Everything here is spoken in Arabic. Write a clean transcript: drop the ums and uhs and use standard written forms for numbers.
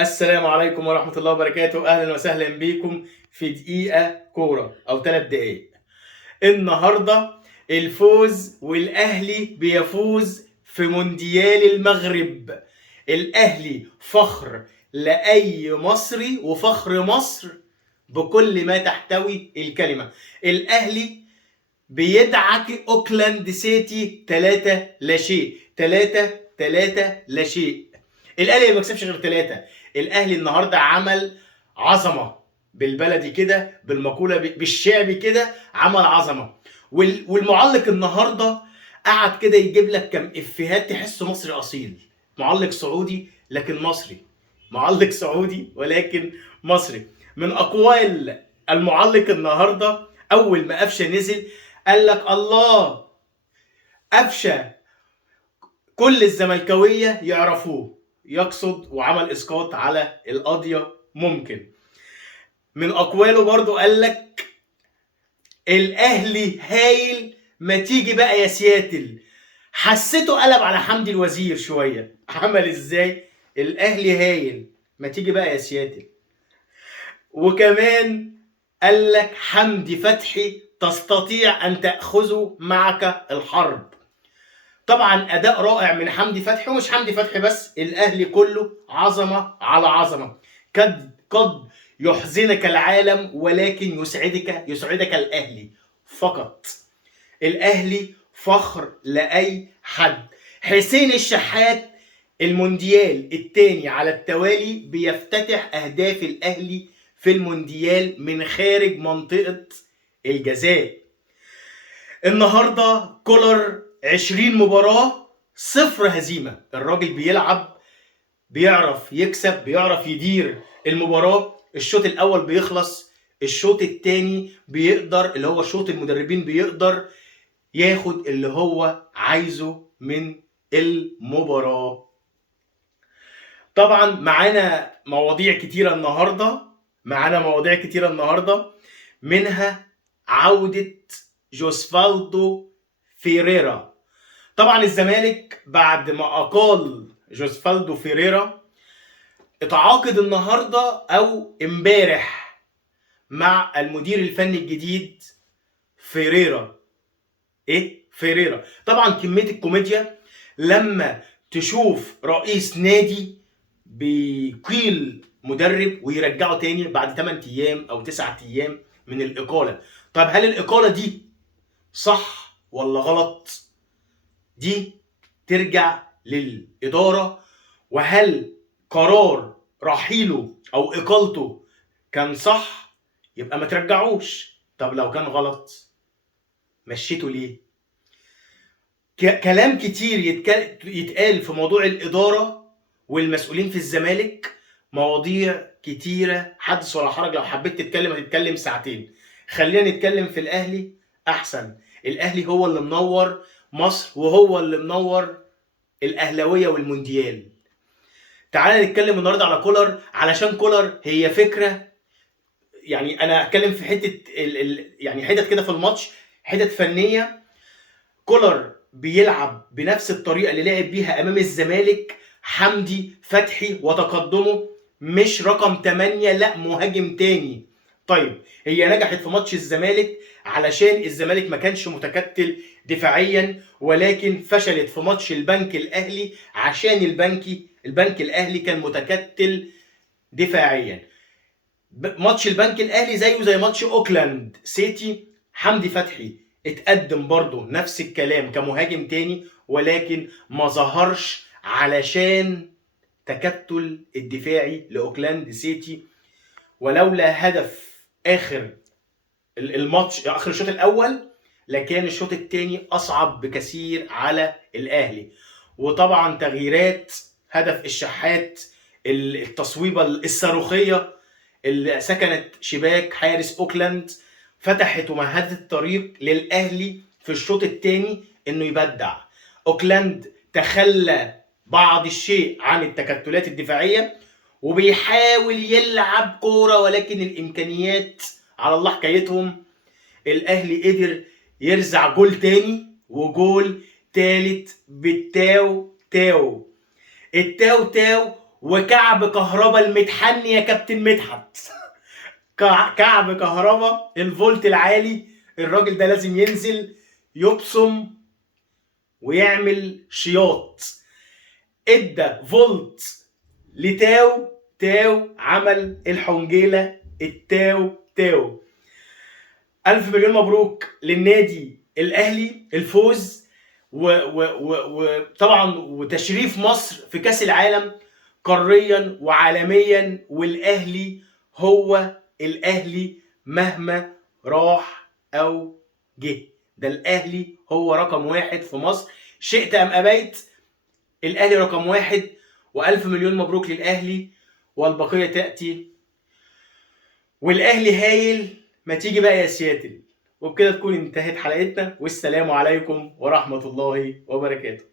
السلام عليكم ورحمة الله وبركاته. أهلا وسهلا بكم في دقيقة كورة أو 3 دقايق. النهاردة الفوز والأهلي بيفوز في مونديال المغرب. الأهلي فخر لأي مصري وفخر مصر بكل ما تحتوي الكلمة. الأهلي بيدعك أوكلاند سيتي 3 لا شيء، 3 لا شيء. الاهلي ما بيكسبش غير 3. الاهلي النهارده عمل عظمه، بالبلدي كده، بالمقوله بالشعبي كده، عمل عظمه. والمعلق النهارده قعد كده يجيب لك كم افيهات تحسه مصري اصيل. معلق سعودي لكن مصري، معلق سعودي ولكن مصري. من اقوال المعلق النهارده اول ما قفشه نزل قال لك الله، قفشه كل الزملكاويه يعرفوه، يقصد وعمل اسقاط على القضيه. ممكن من اقواله برضو قال لك الاهلي هايل، ما تيجي بقى يا سياتل. حسيته قلب على حمدي الوزير شويه. عمل ازاي؟ الاهلي هايل، ما تيجي بقى يا سياتل. وكمان قال لك حمدي فتحي تستطيع ان تاخذه معك الحرب. طبعا اداء رائع من حمدي فتحي، ومش حمدي فتحي بس، الاهلي كله عظمه على عظمه. قد يحزنك العالم ولكن يسعدك الاهلي فقط. الاهلي فخر لاي حد. حسين الشحات المونديال الثاني على التوالي بيفتتح اهداف الاهلي في المونديال من خارج منطقه الجزاء. النهارده كولر 20 مباراة 0 هزيمة. الراجل بيلعب، بيعرف يكسب، بيعرف يدير المباراة. الشوط الأول بيخلص، الشوط الثاني بيقدر، اللي هو شوط المدربين، بيقدر ياخد اللي هو عايزه من المباراة. طبعا معانا مواضيع كتيرة النهاردة، منها عودة جوسفالدو فيريرا. طبعا الزمالك بعد ما اقال جوسفالدو فيريرا اتعاقد النهارده او امبارح مع المدير الفني الجديد فيريرا. طبعا كميه الكوميديا لما تشوف رئيس نادي بيقيل مدرب ويرجعه تاني بعد 8 ايام او 9 ايام من الاقاله. طب هل الاقاله دي صح ولا غلط؟ دي ترجع للإدارة. وهل قرار رحيله أو إقالته كان صح؟ يبقى ما ترجعوش. طب لو كان غلط مشيته ليه؟ كلام كتير يتقال في موضوع الإدارة والمسؤولين في الزمالك. مواضيع كتيرة، حدث ولا حرج. لو حبيت تتكلم هتتكلم ساعتين. خلينا نتكلم في الأهلي أحسن. الأهلي هو اللي منور مصر، وهو اللي منور الأهلاوية والمونديال. تعال نتكلم النهارده على كولر، علشان كولر هي فكرة. يعني أنا أتكلم في حتة يعني حتت كده في الماتش، حتت فنية. كولر بيلعب بنفس الطريقه اللي لعب بيها امام الزمالك. حمدي فتحي وتقدمه مش رقم 8، لا مهاجم تاني. طيب هي نجحت في ماتش الزمالك علشان الزمالك ما كانش متكتل دفاعيا، ولكن فشلت في ماتش البنك الاهلي عشان البنك الاهلي كان متكتل دفاعيا. ماتش البنك الاهلي زيه زي ماتش اوكلاند سيتي. حمدي فتحي اتقدم برضه نفس الكلام كمهاجم تاني، ولكن ما ظهرش علشان تكتل الدفاعي لاوكلاند سيتي. ولولا هدف اخر الماتش، اخر الشوط الاول، لكان الشوط الثاني اصعب بكثير على الاهلي. وطبعا تغييرات هدف الشحات، التصويبه الصاروخيه اللي سكنت شباك حارس اوكلاند، فتحت ومهدت الطريق للاهلي في الشوط الثاني انه يبدع. اوكلاند تخلى بعض الشيء عن التكتلات الدفاعيه وبيحاول يلعب كوره، ولكن الامكانيات على الله حكايتهم. الاهلي قدر يرزع جول تاني وجول تالت بالتاو تاو. التاو تاو وكعب كهربا المتحني يا كابتن مدحت. كعب كهربا الفولت العالي، الراجل ده لازم ينزل يبصم ويعمل شياط. ادى فولت لتاو، تاو عمل الحنجيله التاو تاو. ألف مليون مبروك للنادي الأهلي الفوز، وطبعا وتشريف مصر في كأس العالم قاريا وعالميا. والأهلي هو الأهلي مهما راح أو جه، ده الأهلي هو رقم واحد في مصر، شئت أم أبيت الأهلي رقم واحد. وألف مليون مبروك للأهلي، والبقية تأتي. والأهلي هايل، ما تيجي بقى يا سياتل. وبكده تكون انتهت حلقتنا، والسلام عليكم ورحمة الله وبركاته.